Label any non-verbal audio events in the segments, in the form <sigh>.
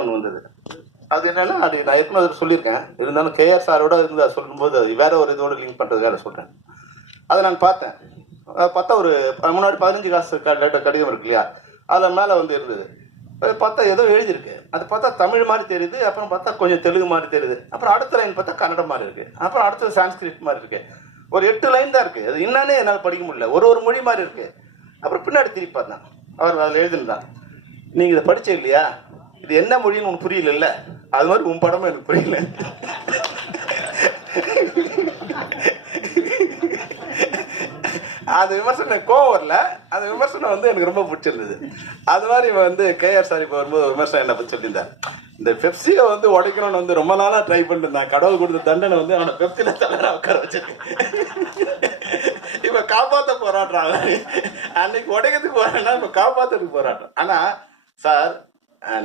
ஒன்று வந்தது. அது என்னன்னா அது நான் ஏற்கனவே அதில் சொல்லியிருக்கேன். இருந்தாலும் கேஆர் சாரோட இருந்து அதை சொல்லும்போது அது வேற ஒரு இதோட லிங்க் பண்ணுறதுக்காக சொல்கிறேன் அதை நான் பார்த்தேன். பார்த்தா ஒரு முன்னாடி பதினஞ்சு காசு லேட்ட கடிதம் இருக்கு இல்லையா? அதில் மேலே வந்து இருந்தது. பார்த்தா ஏதோ எழுதியிருக்கு. அது பார்த்தா தமிழ் மாதிரி தெரியுது அப்புறம் பார்த்தா கொஞ்சம் தெலுங்கு மாதிரி தெரியுது. அப்புறம் அடுத்த லைன் பார்த்தா கன்னடம் மாதிரி இருக்கு. அப்புறம் அடுத்தது சான்ஸ்கிரிட் மாதிரி இருக்கு. ஒரு எட்டு லைன் தான் இருக்குது அது என்னன்னே என்னால் படிக்க முடியல. ஒரு ஒரு மொழி மாதிரி இருக்குது அப்புறம் பின்னாடி திருப்பி பார்த்தேன். அவர் அதில் எழுதிருந்தான் நீங்கள் இதை படித்தே இல்லையா? இது என்ன மொழின்னு உனக்கு புரியல அது மாதிரி உன் படமும் எனக்கு புரியல. அது விமர்சனம் கோவம் வரல. அந்த விமர்சனம் வந்து எனக்கு ரொம்ப பிடிச்சிருந்தது. அது மாதிரி இவன் வந்து கேஆர் சார் இப்போ வரும்போது ஒரு விமர்சனம் என்ன பற்றி சொல்லியிருந்தார். இந்த பெப்சியை வந்து உடைக்கணும்னு வந்து ரொம்ப நாளாக ட்ரை பண்ணிருந்தான் கடவுள் கொடுத்த தண்டனை வந்து அவனை பெப்சியில் தலைவராக உட்கார வச்சிருக்கேன் இப்போ காப்பாற்ற போராடுறாங்க அன்னைக்கு உடைக்கிறதுக்கு போராட்டம் இப்போ காப்பாற்றுறதுக்கு போராட்டம் ஆனால் சார்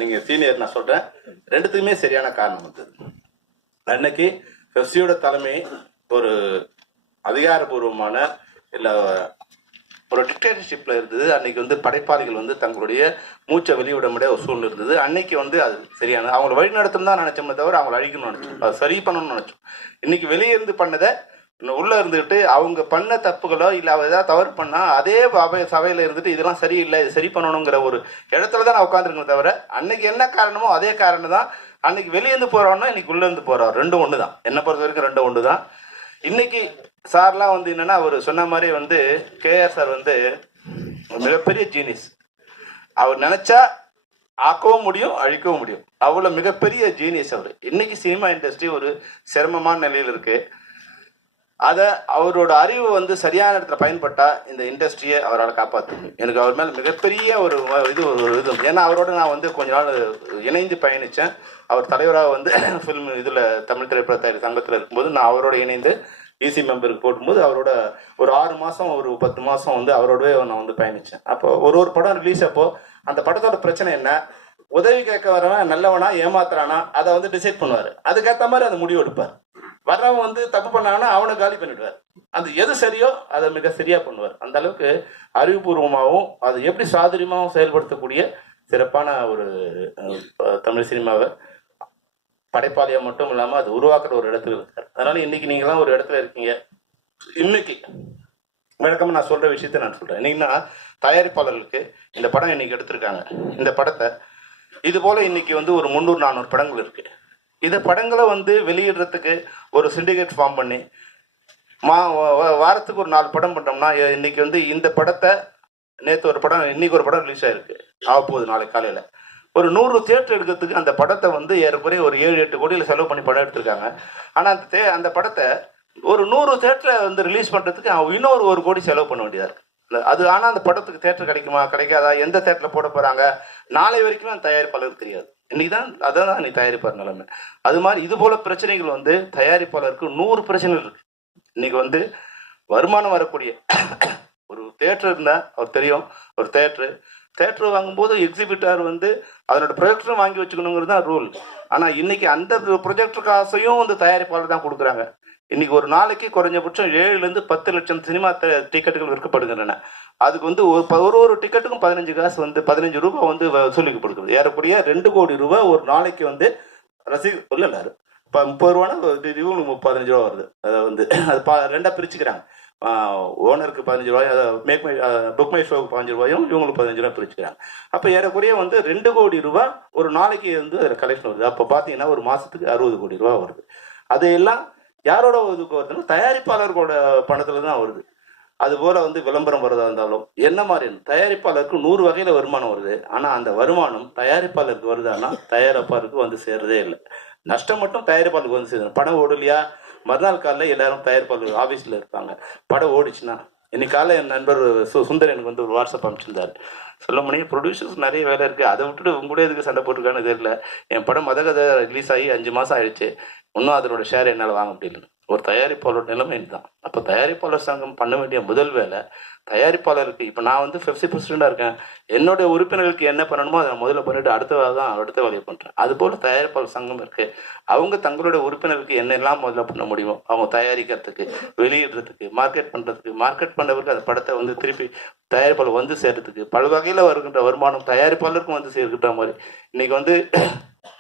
நீங்கள் சீனியர் நான் சொல்கிறேன் ரெண்டுத்துக்குமே சரியான காரணம் வந்து அன்னைக்கு பெப்சியோட தலைமை ஒரு அதிகாரபூர்வமான இல்லை ஒரு டிக்டேட்டர்ஷிப்பில் இருந்தது. அன்னைக்கு வந்து படைப்பாளிகள் வந்து தங்களுடைய மூச்சை வெளியிட முடியாத ஒரு சூழ்நிலை இருந்தது. அன்னைக்கு வந்து அது சரியான அவங்களை வழி நடத்தணும் தான் நினச்சோமே தவிர அவங்களை அழிக்கணும்னு நினச்சோம். அதை சரி பண்ணணும்னு நினச்சோம். இன்னைக்கு வெளியே இருந்து பண்ணதை உள்ளே இருந்துக்கிட்டு அவங்க பண்ண தப்புகளோ இல்லை அவள் ஏதாவது தவறு பண்ணால் அதே அவை சபையில் இருந்துட்டு இதெல்லாம் சரியில்லை இது சரி பண்ணணுங்கிற ஒரு இடத்துல தான் நான் உட்காந்துருக்கேன் தவிர அன்னைக்கு என்ன காரணமோ அதே காரணம் தான் அன்னைக்கு வெளியே இருந்து இன்னைக்கு உள்ளேருந்து இருந்து போறோம் ரெண்டும் ஒன்று தான். என்னை பொறுத்த வரைக்கும் ரெண்டும் ஒன்று தான். இன்னைக்கு சார்லாம் வந்து என்னென்னா அவர் சொன்ன மாதிரி வந்து கேஆர் சார் வந்து மிகப்பெரிய ஜீனிஸ் அவர் நினச்சா ஆக்கவும் முடியும் அழிக்கவும் முடியும். அவ்வளோ மிகப்பெரிய ஜீனியஸ் அவர். இன்னைக்கு சினிமா இண்டஸ்ட்ரி ஒரு சிரமமான நிலையில் இருக்குது அதை அவரோட அறிவு வந்து சரியான இடத்துல பயன்பட்டா இந்த இண்டஸ்ட்ரியை அவரால் காப்பாற்ற முடியும். எனக்கு அவர் மேலே மிகப்பெரிய ஒரு இது ஒரு இது. ஏன்னா அவரோட நான் வந்து கொஞ்ச நாள் இணைந்து பயணித்தேன் அவர் தலைவராக வந்து <coughs> ஃபிலிம் இதில் தமிழ் திரைப்பட தயாரிப்பு சங்கத்தில் இருக்கும்போது நான் அவரோட இணைந்து இசி மெம்பருக்கு போடும்போது அவரோட ஒரு ஆறு மாதம் ஒரு பத்து மாதம் வந்து அவரோடவே நான் வந்து பயணித்தேன் அப்போ ஒரு ஒரு படம் ரிலீஸ் அப்போ அந்த படத்தோட பிரச்சனை என்ன? உதவி கேட்க வரவன் நல்லவனா ஏமாத்துறானா அதை வந்து டிசைட் பண்ணுவார். அதுக்கேற்ற மாதிரி அந்த முடிவு எடுப்பார். வர்றவன் வந்து தப்பு பண்ணாங்கன்னா அவனை காலி பண்ணிடுவார். அந்த எது சரியோ அதை மிக சரியா பண்ணுவார். அந்த அளவுக்கு அறிவுபூர்வமாகவும் அது எப்படி சாதுரியமாகவும் செயல்படுத்தக்கூடிய சிறப்பான ஒரு தமிழ் சினிமாவை படைப்பாளியா மட்டும் இல்லாம அது உருவாக்குற ஒரு இடத்துல இருக்கார். அதனால இன்னைக்கு நீங்களாம் ஒரு இடத்துல இருக்கீங்க. இன்னைக்கு வழக்கமா நான் சொல்ற விஷயத்த நான் சொல்றேன். இன்னைக்குன்னா தயாரிப்பாளர்களுக்கு இந்த படம் இன்னைக்கு எடுத்திருக்காங்க. இந்த படத்தை இது போல இன்னைக்கு வந்து ஒரு முந்நூறு நானூறு படங்கள் இருக்கு. இந்த படங்களை வந்து வெளியிடுறதுக்கு ஒரு சிண்டிகேட் ஃபார்ம் பண்ணி மா வாரத்துக்கு ஒரு நாலு படம் பண்ணோம்னா இன்னைக்கு வந்து இந்த படத்தை நேற்று ஒரு படம் இன்னைக்கு ஒரு படம் ரிலீஸ் ஆயிருக்கு. ஆக போகுது நாளைக்கு காலையில். ஒரு நூறு தியேட்டர் எடுக்கிறதுக்கு அந்த படத்தை வந்து ஏறக்குறைய ஒரு ஏழு எட்டு கோடியில் செலவு பண்ணி படம் எடுத்திருக்காங்க. ஆனால் அந்த தே அந்த படத்தை ஒரு நூறு தேட்டரில் வந்து ரிலீஸ் பண்ணுறதுக்கு அவங்க இன்னொரு ஒரு கோடி செலவு பண்ண வேண்டியதாக இருக்குது அது ஆனால் அந்த படத்துக்கு தேட்டர் கிடைக்குமா கிடைக்காதா எந்த தேட்டரில் போட போகிறாங்க நாளை வரைக்கும் அந்த தயாரிப்பாளருக்கு தெரியாது. இன்னைக்கு தான் அதான் தான் இன்னைக்கு தயாரிப்பார் நிலைமை. அது மாதிரி இது போல பிரச்சனைகள் வந்து தயாரிப்பாளருக்கு நூறு பிரச்சனைகள் இருக்கு. இன்னைக்கு வந்து வருமானம் வரக்கூடிய ஒரு தேட்டர் இருந்தால் அவர் தெரியும். ஒரு தேட்டரு தேட்டர் வாங்கும்போது எக்ஸிபிட்டார் வந்து அதனோட ப்ரொஜெக்டரும் வாங்கி வச்சுக்கணுங்கிறது தான் ரூல் ஆனால் இன்னைக்கு அந்த ப்ரொஜெக்டர் காசையும் வந்து தயாரிப்பாளர் தான் கொடுக்குறாங்க. இன்னைக்கு ஒரு நாளைக்கு குறைஞ்சபட்சம் ஏழுலேருந்து பத்து லட்சம் சினிமா டிக்கெட்டுகள் விற்கப்படுகின்றன. அதுக்கு வந்து ஒரு ப- ஒரு ஒரு டிக்கெட்டுக்கும் பதினஞ்சு காசு வந்து பதினஞ்சு ரூபாய் வந்து வசூலிக்கப்படுகிறது ஏறக்குறைய ரெண்டு கோடி ரூபாய் ஒரு நாளைக்கு வந்து ரசிக இல்லை இப்போ முப்பது ரூபானா இவங்களுக்கு பதினஞ்சு ரூபா வருது. அதை வந்து <laughs> அது பா ரெண்டாக பிரிச்சுக்கிறாங்க. ஓனருக்கு பதினஞ்சு ரூபாய் மேக் மை புக் மை ஷோக்கு பதினஞ்சு ரூபாயும் இவங்களுக்கு பதினஞ்சு ரூபாய் பிரிச்சுக்கிறாங்க. அப்போ ஏறக்குறைய வந்து ரெண்டு கோடி ரூபா ஒரு நாளைக்கு வந்து அதில் கலெக்ஷன் வருது. அப்போ பார்த்தீங்கன்னா ஒரு மாதத்துக்கு அறுபது கோடி ரூபா வருது. அதையெல்லாம் யாரோட இதுக்கு வருதுன்னா தயாரிப்பாளர்களோட பணத்தில் தான் வருது. அதுபோல் வந்து விளம்பரம் வரதா இருந்தாலும் என்ன மாதிரி தயாரிப்பாளருக்கு நூறு வகையில் வருமானம் வருது. ஆனால் அந்த வருமானம் தயாரிப்பாளருக்கு வருதான்னா தயாரிப்பாளருக்கு வந்து சேர்றதே இல்லை. நஷ்டம் மட்டும் தயாரிப்பாளருக்கு வந்து சேரும். படம் ஓடலையா? மறுநாள் காலையில் எல்லாரும் தயாரிப்பாளர் ஆஃபீஸில் இருப்பாங்க. படம் ஓடிச்சுன்னா இன்னைக்கு காலைல என் நண்பர் சு- சுந்தர் எனக்கு வந்து ஒரு வாட்ஸ்அப் அனுப்பிச்சிருந்தாரு. சொல்ல முடியும் ப்ரொடியூசர்ஸ் நிறைய வேலை இருக்குது அதை விட்டுட்டு உங்களே எதுக்கு சண்டை போட்டிருக்கான்னு தெரியல. என் படம் மத கதை ரிலீஸ் ஆகி அஞ்சு மாதம் ஆயிடுச்சு. இன்னும் அதனோட ஷேர் என்னால் வாங்க முடியல ஒரு தயாரிப்பாளர் நிலைமை இதுதான். அப்போ தயாரிப்பாளர் சங்கம் பண்ண வேண்டிய முதல் வேலை தயாரிப்பாளருக்கு இப்போ நான் வந்து ஃபிஃப்டி பிரசிடண்டாக இருக்கேன். என்னுடைய உறுப்பினர்களுக்கு என்ன பண்ணணுமோ அதை நான் முதல்ல பண்ணிட்டு அடுத்த வேலை தான் அடுத்த வேலையை பண்ணுறேன் அதுபோல் தயாரிப்பாளர் சங்கம் இருக்குது அவங்க தங்களுடைய உறுப்பினருக்கு என்னெல்லாம் முதல்ல பண்ண முடியும் அவங்க தயாரிக்கிறதுக்கு வெளியிடுறதுக்கு மார்க்கெட் பண்ணுறதுக்கு மார்க்கெட் பண்ணவருக்கு அந்த படத்தை வந்து திருப்பி தயாரிப்பாளர் வந்து சேர்றதுக்கு பல வகையில் வருகின்ற வருமானம் தயாரிப்பாளருக்கும் வந்து சேர்க்கின்ற மாதிரி. இன்றைக்கி வந்து